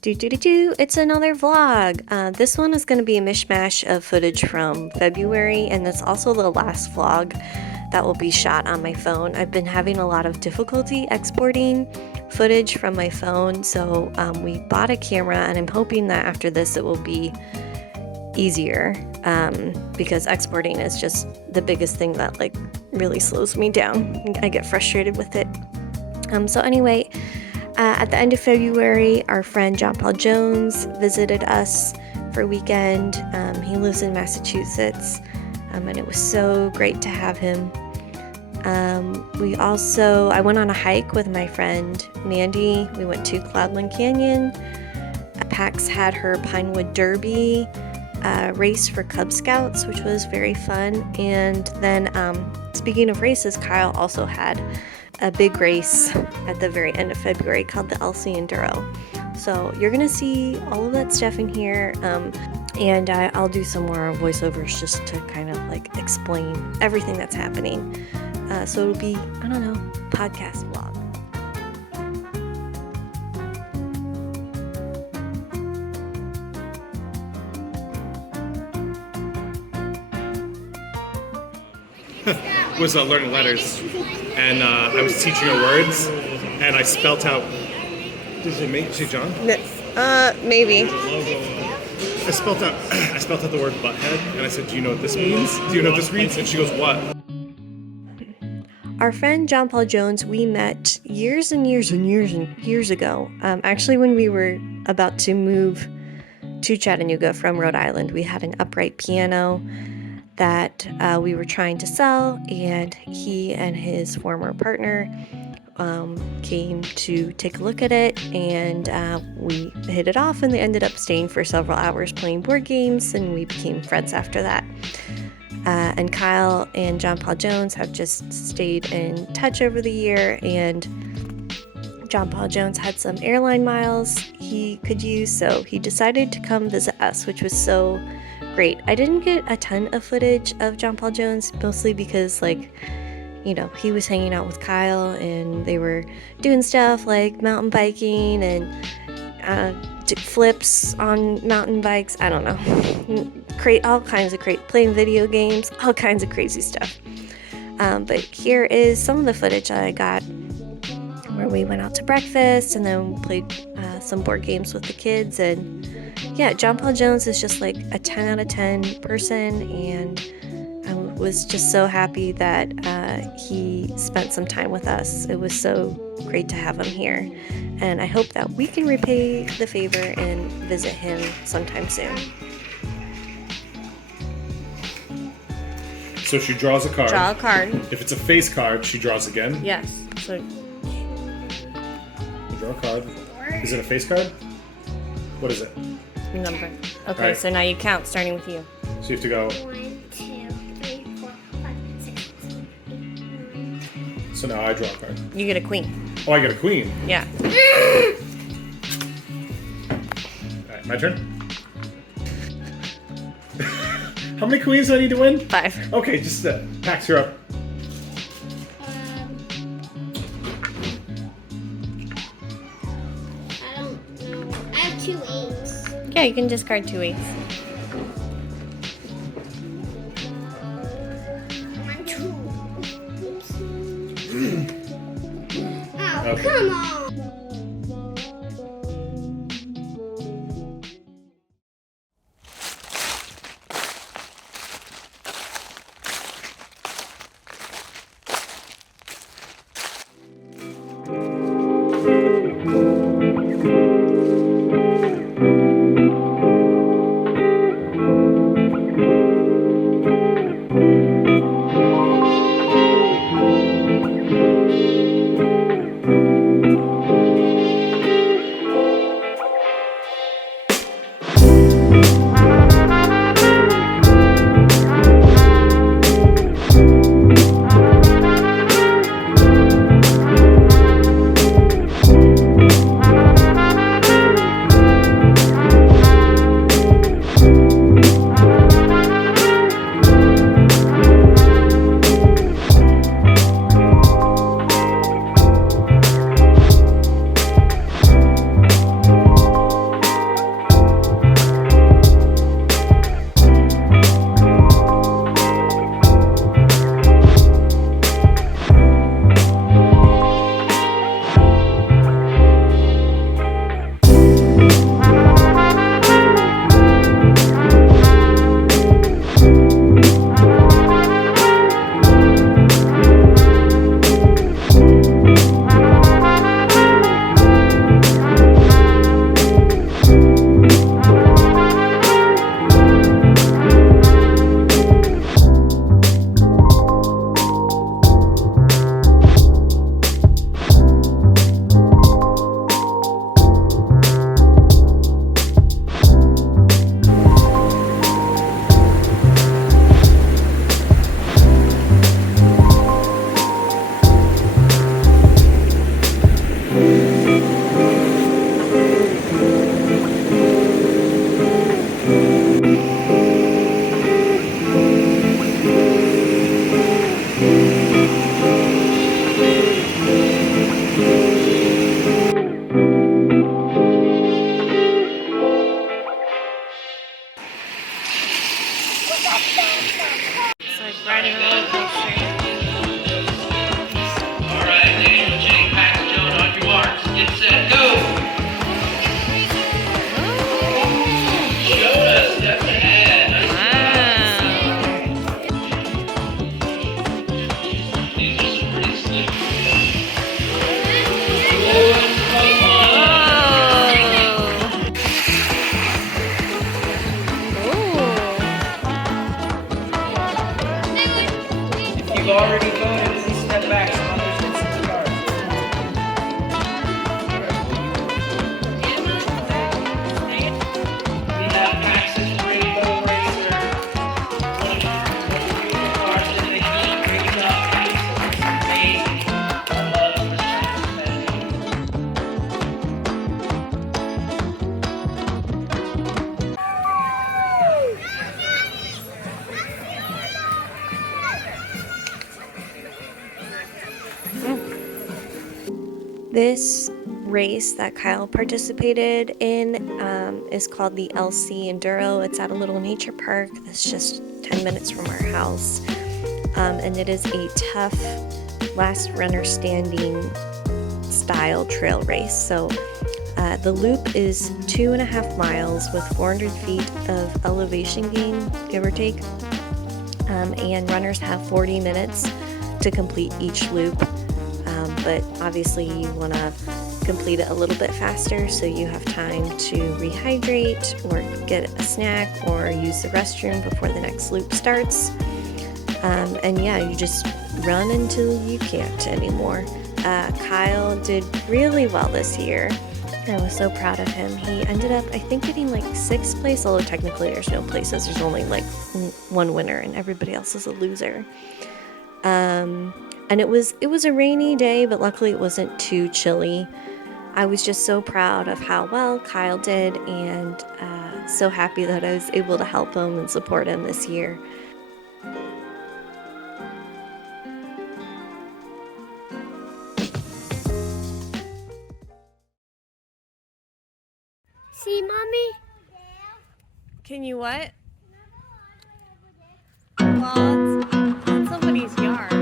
It's another vlog. This one is going to be a mishmash of footage from February, and it's also the last vlog that will be shot on my phone. I've been having a lot of difficulty exporting footage from my phone, so we bought a camera, and I'm hoping that after this it will be easier, because exporting is just the biggest thing that like really slows me down. I get frustrated with it. So anyway, at the end of February, our friend John Paul Jones visited us for a weekend. He lives in Massachusetts, and it was so great to have him. I went on a hike with my friend Mandy. We went to Cloudland Canyon. Pax had her Pinewood Derby race for Cub Scouts, which was very fun. And then, speaking of races, Kyle also had a big race at the very end of February called the Elsie Enduro. So you're gonna see all of that stuff in here, and I'll do some more voiceovers just to kind of like explain everything that's happening. So it'll be, I don't know, podcast vlog. Was learning letters, and I was teaching her words, and I spelt out. Did it make John? Maybe. I spelt out the word butthead, and I said, "Do you know what this means? Do you know what this reads?" And she goes, "What?" Our friend John Paul Jones, we met years and years and years and years ago. Actually, when we were about to move to Chattanooga from Rhode Island, we had an upright piano that we were trying to sell, and he and his former partner came to take a look at it, and we hit it off, and they ended up staying for several hours playing board games, and we became friends after that. And Kyle and John Paul Jones have just stayed in touch over the year, and John Paul Jones had some airline miles he could use, so he decided to come visit us, which was so great. I didn't get a ton of footage of John Paul Jones, mostly because, like, you know, he was hanging out with Kyle and they were doing stuff like mountain biking and flips on mountain bikes. I don't know. All kinds of playing video games, all kinds of crazy stuff. But here is some of the footage that I got where we went out to breakfast and then played some board games with the kids. And yeah, John Paul Jones is just like a 10 out of 10 person, and I was just so happy that he spent some time with us. It was so great to have him here, and I hope that we can repay the favor and visit him sometime soon. So she draws a card. Draw a card. If it's a face card, she draws again. Yes. So You draw a card. Is it a face card? What is it? number. Okay, Right. so now you count, starting with you. So you have to go. 1, 2, 3, 4, 5, 6, 7. So now I draw a card. You get a queen. Oh, I get a queen. Yeah. Alright, my turn. How many queens do I need to win? 5. Okay, just Pax her up. I don't know. I have 2 8s. Yeah, you can discard 2 8s. 1, 2. Oops. Oh, Okay. come on. This race that Kyle participated in is called the Elsie Enduro. It's at a little nature park that's just 10 minutes from our house. And it is a tough last runner standing style trail race. So the loop is 2.5 miles with 400 feet of elevation gain, give or take. And runners have 40 minutes to complete each loop. But obviously you want to complete it a little bit faster so you have time to rehydrate or get a snack or use the restroom before the next loop starts. And yeah, you just run until you can't anymore. Kyle did really well this year. I was so proud of him. He ended up, I think, getting like 6th place, although technically there's no places. There's only like one winner and everybody else is a loser. And it was a rainy day, but luckily it wasn't too chilly. I was just so proud of how well Kyle did, and so happy that I was able to help him and support him this year. See, Mommy? Can you what? Well, it's somebody's yard.